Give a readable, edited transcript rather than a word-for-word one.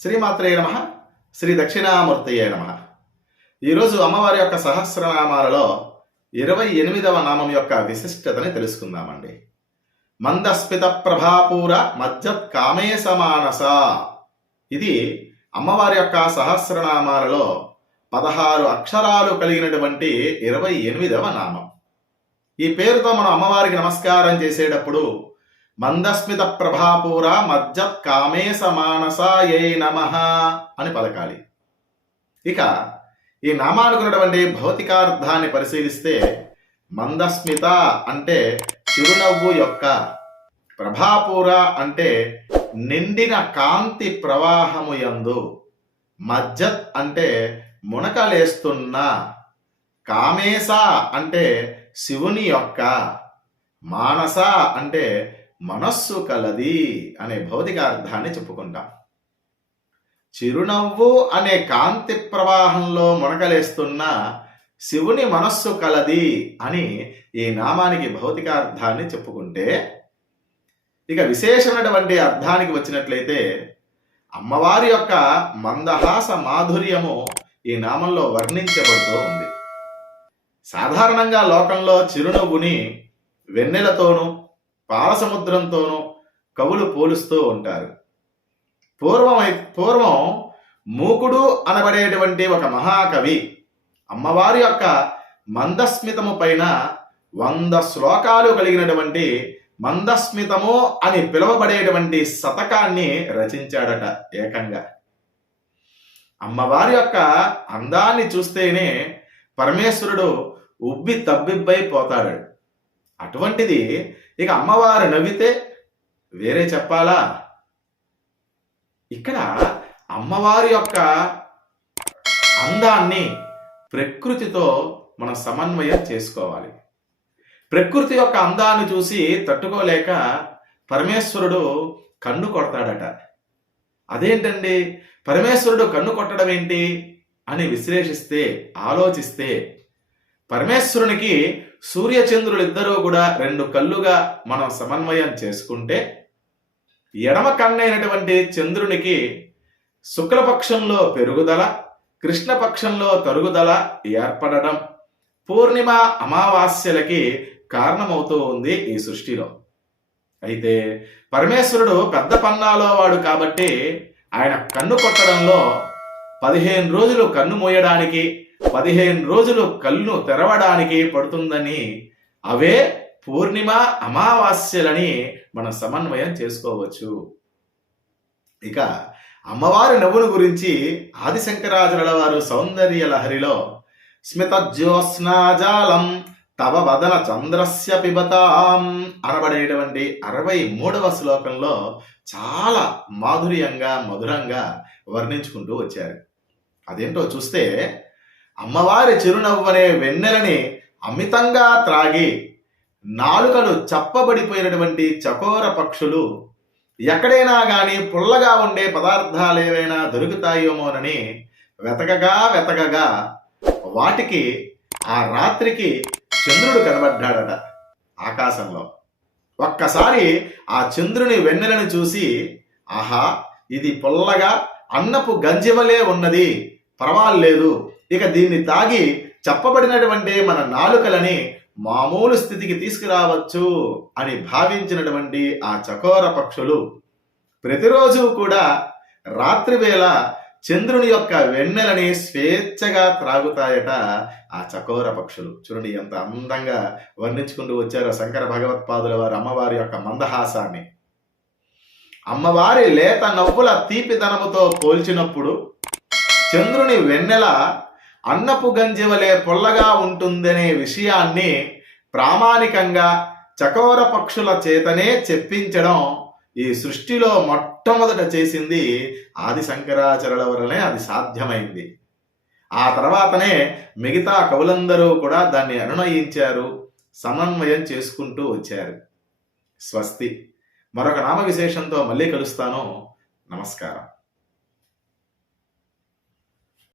శ్రీమాత్రే నమ. శ్రీ దక్షిణామూర్తయే నమ. ఈరోజు అమ్మవారి యొక్క సహస్రనామాలలో 28వ నామం యొక్క విశిష్టతని తెలుసుకుందామండి. మందస్మిత ప్రభాపూర మజ్జత్ కామేశ మానస. ఇది అమ్మవారి యొక్క సహస్రనామాలలో 16 అక్షరాలు కలిగినటువంటి 28వ నామం. ఈ పేరుతో మనం అమ్మవారికి నమస్కారం చేసేటప్పుడు మందస్మిత ప్రభాపూర మజ్జత్ కామేశ మానసాయై నమః అని పలకాలి. ఇక ఈ నామానుకున్నటువంటి భౌతికార్థాన్ని పరిశీలిస్తే మందస్మిత అంటే చిరునవ్వు యొక్క, ప్రభాపూర అంటే నిండిన కాంతి ప్రవాహము యందు, మజ్జత్ అంటే మునకలేస్తున్న, కామేశ అంటే శివుని యొక్క, మానస అంటే మనస్సు కలది అనే భౌతికార్థాన్ని చెప్పుకుంటాం. చిరునవ్వు అనే కాంతి ప్రవాహంలో మునకలేస్తున్న శివుని మనస్సు కలది అని ఈ నామానికి భౌతికార్థాన్ని చెప్పుకుంటే, ఇక విశేషమైనటువంటి అర్థానికి వచ్చినట్లయితే అమ్మవారి యొక్క మందహాస మాధుర్యము ఈ నామంలో వర్ణించబడుతూ ఉంది. సాధారణంగా లోకంలో చిరునవ్వుని వెన్నెలతోనూ పాలసముద్రంతోనూ కవులు పోలుస్తూ ఉంటారు. పూర్వం మూకుడు అనబడేటువంటి ఒక మహాకవి అమ్మవారి యొక్క మందస్మితము పైన 100 శ్లోకాలు కలిగినటువంటి మందస్మితము అని పిలువబడేటువంటి శతకాన్ని రచించాడట ఏకంగా. అమ్మవారి యొక్క అందాన్ని చూస్తేనే పరమేశ్వరుడు ఉబ్బి తబ్బిబ్బైపోతాడు. అటువంటిది ఇక అమ్మవారు నవ్వితే వేరే చెప్పాలా? ఇక్కడ అమ్మవారి యొక్క అందాన్ని ప్రకృతితో మనం సమన్వయం చేసుకోవాలి. ప్రకృతి యొక్క అందాన్ని చూసి తట్టుకోలేక పరమేశ్వరుడు కన్ను కొడతాడట. అదేంటండి, పరమేశ్వరుడు కన్ను కొట్టడం ఏంటి అని విశ్లేషిస్తే, ఆలోచిస్తే, పరమేశ్వరునికి సూర్యచంద్రులిద్దరూ కూడా 2 కళ్ళుగా మనం సమన్వయం చేసుకుంటే, ఎడమ కన్నైనటువంటి చంద్రునికి శుక్లపక్షంలో పెరుగుదల, కృష్ణపక్షంలో తరుగుదల ఏర్పడడం పూర్ణిమ అమావాస్యలకి కారణమవుతూ ఉంది ఈ సృష్టిలో. అయితే పరమేశ్వరుడు పెద్ద పన్నాలో వాడు కాబట్టి ఆయన కన్ను కొట్టడంలో 15 రోజులు కన్ను మూయడానికి, 15 రోజులు కళ్ళు తెరవడానికి పడుతుందని, అవే పూర్ణిమ అమావాస్యలని మనం సమన్వయం చేసుకోవచ్చు. ఇక అమ్మవారి నవ్వును గురించి ఆదిశంకరాచార్యుల వారు సౌందర్య లహరిలో స్మిత జ్యోత్స్నాజాలం తవ వదన చంద్రస్య పిబతాం అనబడేటువంటి 63వ శ్లోకంలో చాలా మాధుర్యంగా, మధురంగా వర్ణించుకుంటూ వచ్చారు. అదేంటో చూస్తే, అమ్మవారి చిరునవ్వనే వెన్నెలని అమితంగా త్రాగి నాలుకలు చప్పబడిపోయినటువంటి చకోర పక్షులు ఎక్కడైనా కానీ పుల్లగా ఉండే పదార్థాలు ఏవైనా దొరుకుతాయేమోనని వెతకగా వాటికి ఆ రాత్రికి చంద్రుడు కనబడ్డాడట ఆకాశంలో. ఒక్కసారి ఆ చంద్రుని వెన్నెలను చూసి, ఆహా, ఇది పుల్లగా అన్నపు గంజివలే ఉన్నది, పర్వాలేదు, ఇక దీన్ని తాగి చెప్పబడినటువంటి మన నాలుకలని మామూలు స్థితికి తీసుకురావచ్చు అని భావించినటువంటి ఆ చకోర పక్షులు ప్రతిరోజు కూడా రాత్రి వేళ చంద్రుని యొక్క వెన్నెలని స్వేచ్ఛగా త్రాగుతాయట ఆ చకోర పక్షులు. చూడండి ఎంత అందంగా వర్ణించుకుంటూ వచ్చారో శంకర భగవత్పాదుల వారు అమ్మవారి యొక్క మందహాసాన్ని. అమ్మవారి లేత నవ్వుల తీపిదనముతో పోల్చినప్పుడు చంద్రుని వెన్నెల అన్నపు గంజివలే పొల్లగా ఉంటుందనే విషయాన్ని ప్రామాణికంగా చకోర పక్షుల చేతనే చెప్పించడం ఈ సృష్టిలో మొట్టమొదట చేసింది ఆది శంకరాచార్యుల వలనే అది సాధ్యమైంది. ఆ తర్వాతనే మిగతా కవులందరూ కూడా దాన్ని అనునయించారు, సమన్వయం చేసుకుంటూ వచ్చారు. స్వస్తి. మరొక నామ విశేషంతో మళ్ళీ కలుస్తాను. నమస్కారం.